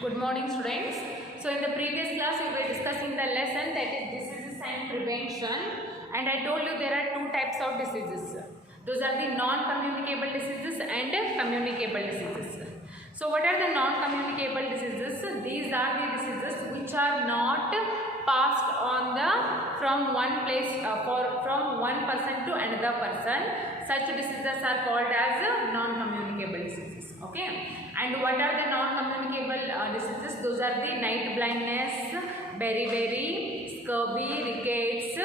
Good morning, students. So in the previous class we were discussing the lesson that is diseases and prevention, and I told you there are two types of diseases. Those are the non-communicable diseases and communicable diseases. So what are the non-communicable diseases? These are the diseases which are not passed on from one place from one person to another person. Such diseases are called as non-communicable diseases. Okay. And what are the non-communicable diseases? Those are the night blindness, beriberi, scurvy, rickets,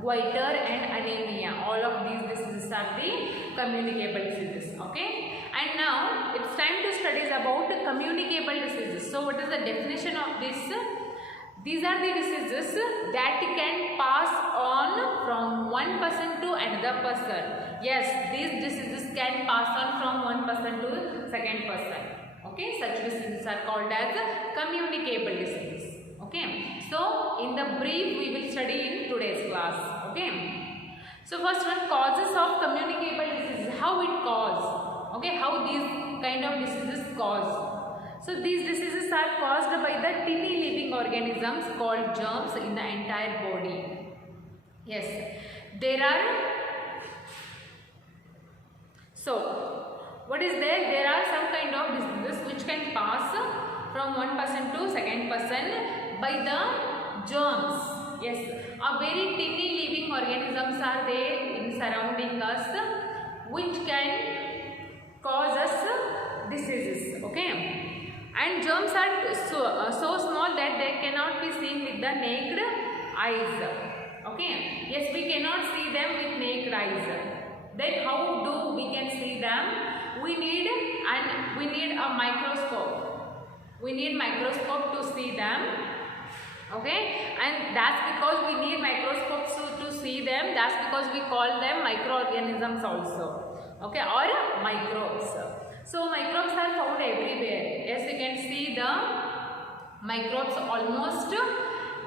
goiter and anemia. All of these diseases are the communicable diseases. Okay. And now it's time to study about communicable diseases. So what is the definition of this? These are the diseases that can pass on from one person to another person. Yes, these diseases can pass on from one person to second person. Okay, such diseases are called as communicable diseases. Okay, so in the brief we will study in today's class. Okay, so first one, causes of communicable diseases. How it cause? Okay, how these kind of diseases cause? So these diseases are caused by the tiny living organisms called germs in the entire body. Yes, there are. So what is there? There are some kind of diseases which can pass from one person to second person by the germs. Yes, a very tiny living organisms are there in surrounding us which can cause us diseases. Okay. And germs are so small that they cannot be seen with the naked eyes. Okay. Yes, we cannot see them with naked eyes. Then how do we can see them? We need a microscope. We need microscope to see them. Okay. And that's because we need microscopes to see them. That's because we call them microorganisms also. Okay. Or microbes. So microbes are found everywhere. Yes, you can see the microbes almost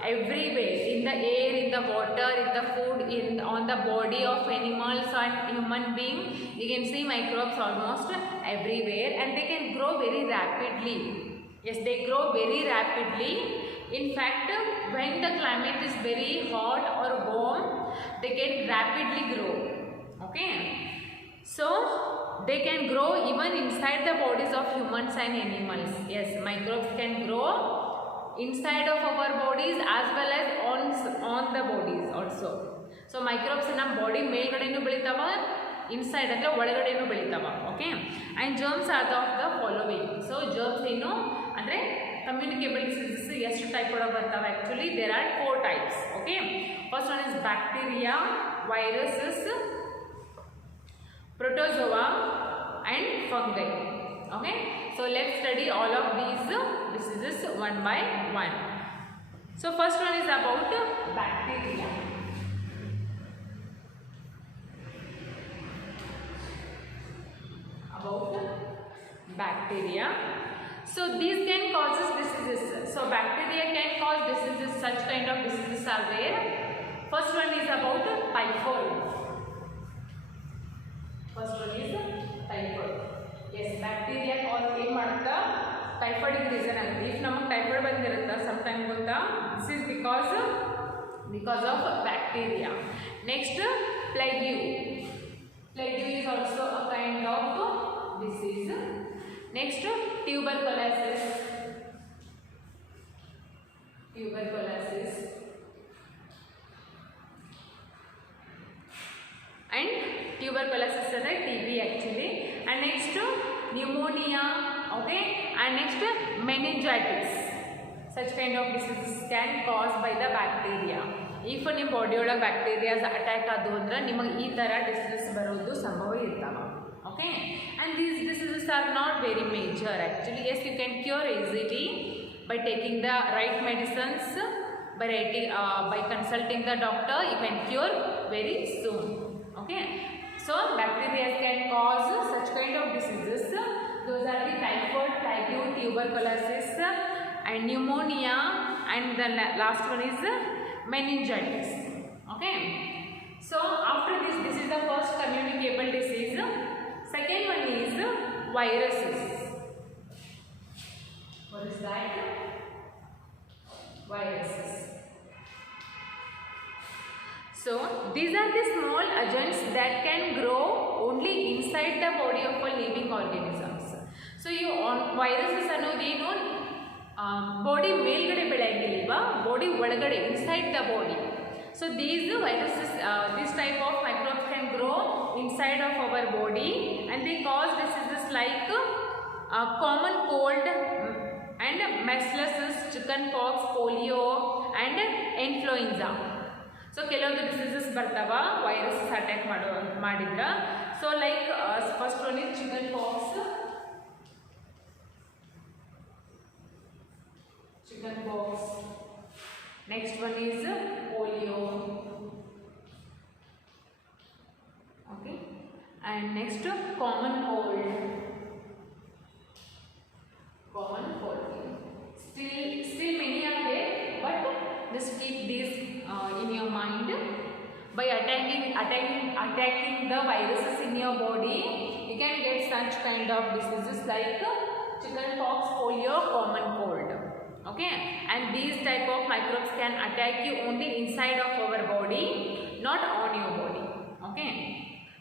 everywhere, in the air, in the water, in the food, on the body of animals and human being. You can see microbes almost everywhere, and they can grow very rapidly. Yes, they grow very rapidly. In fact, when the climate is very hot or warm, they can rapidly grow. Okay. So they can grow even inside the bodies of humans and animals. Yes, microbes can grow inside of our bodies as well as on the bodies also. So microbes ನಮ್ಮ body ಮೇಲ್ಗಡೆನೂ ಬೆಳಿತಾವ, inside ಅಂದ್ರೆ ಒಳಗಡೆನೂ ಬೆಳಿತಾವ. Okay. And germs are of the following. So germs ಏನು ಅಂದ್ರೆ communicable diseases ಎಷ್ಟು type ಒಳಗೆ ಬರ್ತಾವ? Actually there are 4 types. Okay. First one is bacteria, viruses, protozoa and fungi. Okay, so let's study all of these diseases one by one. So first one is about bacteria. About bacteria. So these can cause diseases. So bacteria can cause diseases. Such kind of diseases are there. First one is about typhoid. First one is typhoid. Yes, bacteria cause ಏನು ಮಾಡುತ್ತಾ typhoid reason ಆಗುತ್ತೆ. If ನಮಗೆ typhoid ಬಂದಿರುತ್ತಾ sometime ಗೊತ್ತಾ, this is because of bacteria. Next, plague. Plague is also a kind of disease. Next, tuberculosis. Tuberculosis. And tuberculosis is TB actually. And next pneumonia. Okay. And next meningitis. Such kind of diseases can caused by the bacteria. If ನಿಮ್ಮ body ಒಳಗೆ bacterias attack ಆದವು ಅಂದ್ರೆ ನಿಮಗೆ ಈ ಥರ diseases ಬರೋದು ಸಂಭವ ಇರ್ತಾವ. Okay. And these diseases are not very major actually. Yes, you can cure easily by taking the right medicines. By consulting the doctor, you can cure very soon. Okay. So bacteria can cause such kind of diseases. Those are the typhoid, plague, tuberculosis and pneumonia, and the last one is meningitis. Okay. So after this is the first communicable disease. Second one is viruses. What is that? Viruses. So these are the small agents that can grow only inside the body of a living organisms. So you on viruses ಅನ್ನೋದೇನು body ಮೇಲ್ಗಡೆ ಬೆಳೆಯಂಗಿಲ್ವಾ, body ಒಳಗಡೆ inside the body. So these viruses, this type of microbes can grow inside of our body and they cause diseases like common cold and measles, chickenpox, polio and influenza. So ಕೆಲವೊಂದು diseases ಬರ್ತಾವ viruses attack ಮಾಡಿದ್ರ. So like first one is chicken pox. Next one is polio. Okay, and next common cold. Still many are there, but just keep this in your mind. By attacking the viruses in your body, you can get such kind of diseases like chickenpox, polio, common cold. Okay, and these type of microbes can attack you only inside of our body, not on your body. Okay,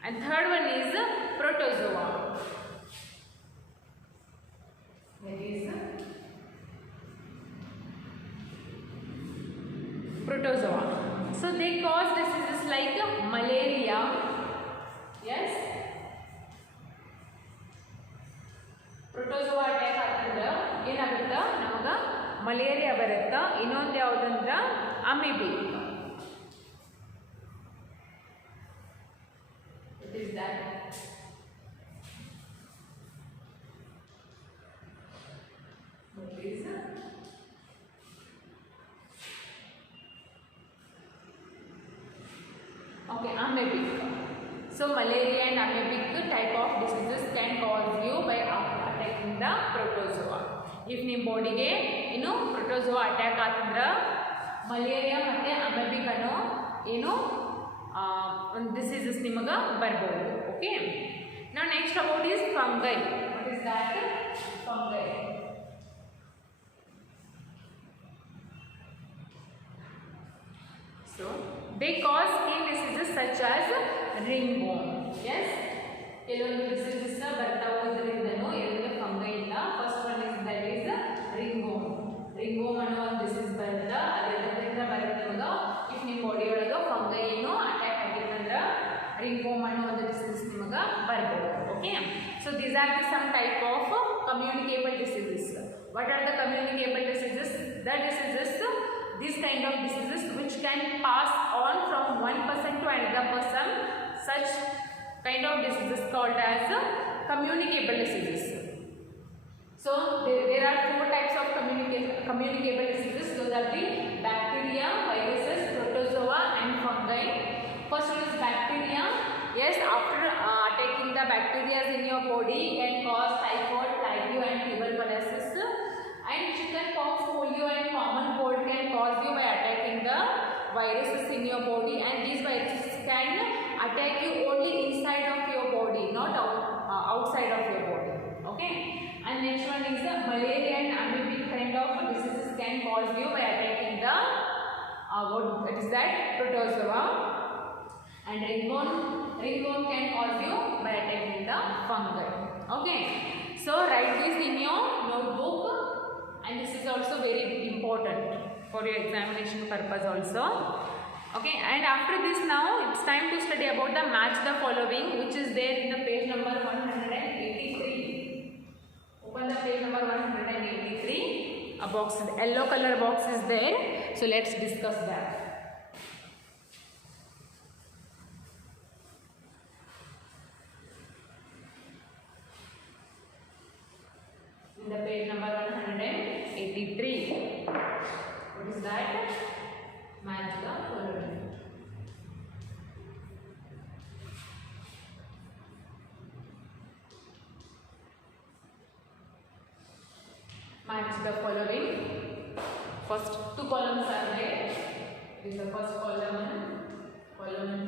and third one is protozoa. That is protozoa. So they cause diseases like malaria. Yes, protozoa attack ಆದ್ರೆ ಏನಾಗುತ್ತಾ, ನಮಗ malaria ಬರುತ್ತಾ. ಇನ್ನೊಂದು ಯಾವುದಂದ್ರ amoebic. What is that? What is okay, amoebic. So malaria and amoebic type of diseases can cause you by attacking the protozoa. If ನಿಮ್ಮ ಬಾಡಿಗೆ ಏನು protozoa attack ಆತಂದ್ರ malaria ಮತ್ತೆ amoebic ಅನ್ನೋ ಏನು ಒಂದು ಡಿಸೀಸಸ್ ನಿಮಗೆ ಬರ್ಬೋದು. Okay, now next about is fungi. What is that? Fungi. So they cause skin diseases such as ringworm. Yes, ಕೆಲವೊಂದು ಡಿಸೀಸಸ್ ಬರ್ತಾವೆ ಇದರಿಂದನೂ ಎರಡು ಫಂಗೈ ಇಂದ. First one is that is ringworm. Ringworm ಅನ್ನೋ ಒಂದು ಡಿಸೀಸ್ ಬರುತ್ತೆ, ಅದರಿಂದ ಬರುತ್ತೆ ನಿಮಗೆ. ಇಫ್ ನಿಮ್ಮ ಬಾಡಿ ಒಳಗೆ ಫಂಗೈ ಏನು ಅಟ್ಯಾಕ್ ಆಗಿತ್ತಂದ್ರೆ ರಿಂಗ್ವರ್ಮ್ ಅನ್ನೋ ಒಂದು ಡಿಸೀಸ್ ನಿಮಗೆ ಬರ್ಬೋದು. Okay, so these are the some type of communicable diseases. What are the communicable diseases? The diseases, these kind of diseases which can pass on from one person to another person, such kind of diseases called as communicable diseases. So there are four types of communicable diseases. Those are the bacteria, viruses, protozoa and fungi. First one is bacteria. Yes, after attacking the bacteria in your body can cause typhoid, plague and tuberculosis. And chickenpox, polio and common cold can cause you by attacking the viruses in your body, and these viruses can attack you only inside of your body, not outside of your body. Okay, and next one is malaria and amoebic kind of diseases can cause you by attacking the what is that? Protozoa. And ringworm can cause you by attacking the fungi. Okay, so write this in your notebook. And this is also very important for your examination purpose also. Okay, and after this now it's time to study about the match the following, which is there in the page number 183. Open the page number 183. A box, yellow color box is there. So let's discuss that. In the page number 183. What is that? Match the following. Match the following. First two columns are there. This is the first column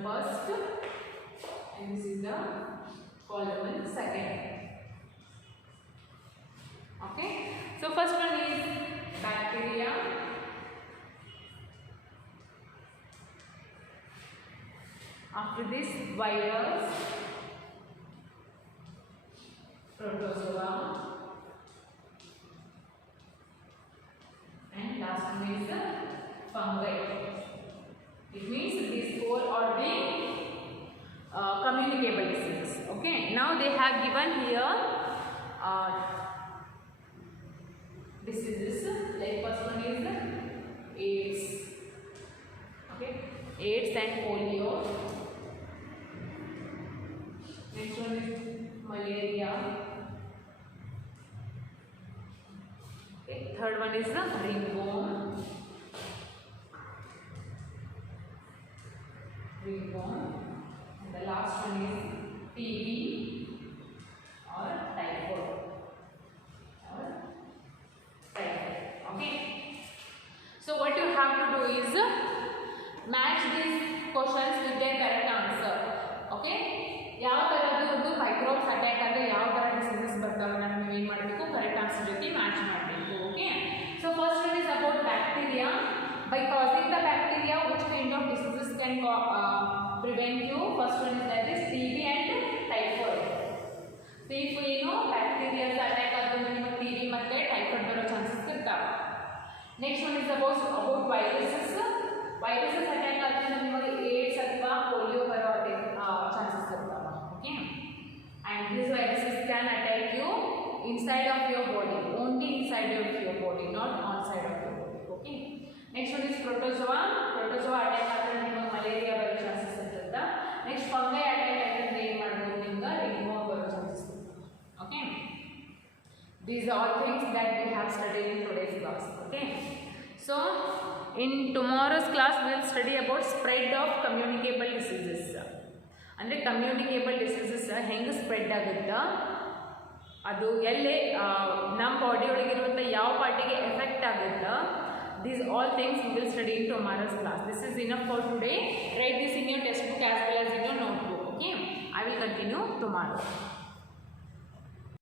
first, and this is the column second. Okay, so first one is After this, virus, protozoa, and last one is fungi. It means these four are the communicable diseases. Okay. Now they have given here diseases. Like first one is AIDS. Okay. AIDS and polio. Next one is malaria. Okay. Third one is the ringworm. And the last one is TB or typhoid. Okay. So what you have to do is match these questions with their correct answer. Okay. ಯಾವ ತರದ್ದು ಒಂದು microbes attack ಆದ್ರೆ ಯಾವ ತರ diseases ಬರ್ತಾವೆ ನಾನು ನೀವು ಏನು ಮಾಡಬೇಕು ಕರೆಕ್ಟ್ ಆನ್ಸರ್ ಜೊತೆ ಮ್ಯಾಚ್ ಮಾಡಬೇಕು. Okay. So first one is about bacteria. By causing the bacteria, which kind of diseases can prevent you? First one is that is TB and typhoid. So if you know bacteria attack adre niಮಗೆ TB ಮತ್ತೆ typhoid ಬರೋ chances ಇರ್ತಾವೆ. Next one is about viruses. Viruses attack adre ನಿಮಗೆ AIDS ಅಥವಾ polio ಬರೋ chances ಇರ್ತಾವೆ. Okay. And these viruses can attack you inside of your body, only inside of your body, not outside of your body. Okay. Next one is protozoa. Protozoa attack ಆದರೆ ನಿಮಗೆ malaria ಬರೋ chances ಇರುತ್ತೆ. Next fungi attack ಆಗಿದ್ರೆ ಏನು ಮಾಡ್ಬೋದು ನಿಮ್ಗೆ ರಿಂಗ್ವರ್ಮ್ ಬರೋ chances ಇರುತ್ತೆ. Okay. These are all things that we have studied in today's class. Okay. So in tomorrow's class we will study about spread of communicable diseases. ಅಂದರೆ communicable diseases ಹೆಂಗೆ spread ಆಗುತ್ತಾ, ಅದು ಎಲ್ಲಿ ನಮ್ಮ ಬಾಡಿ ಒಳಗಿರುವಂಥ ಯಾವ ಪಾರ್ಟಿಗೆ ಎಫೆಕ್ಟ್ ಆಗುತ್ತಾ, these all things we will study in tomorrow's class. This is enough for today. Write this in your textbook as well as in your notebook. Okay. I will continue tomorrow.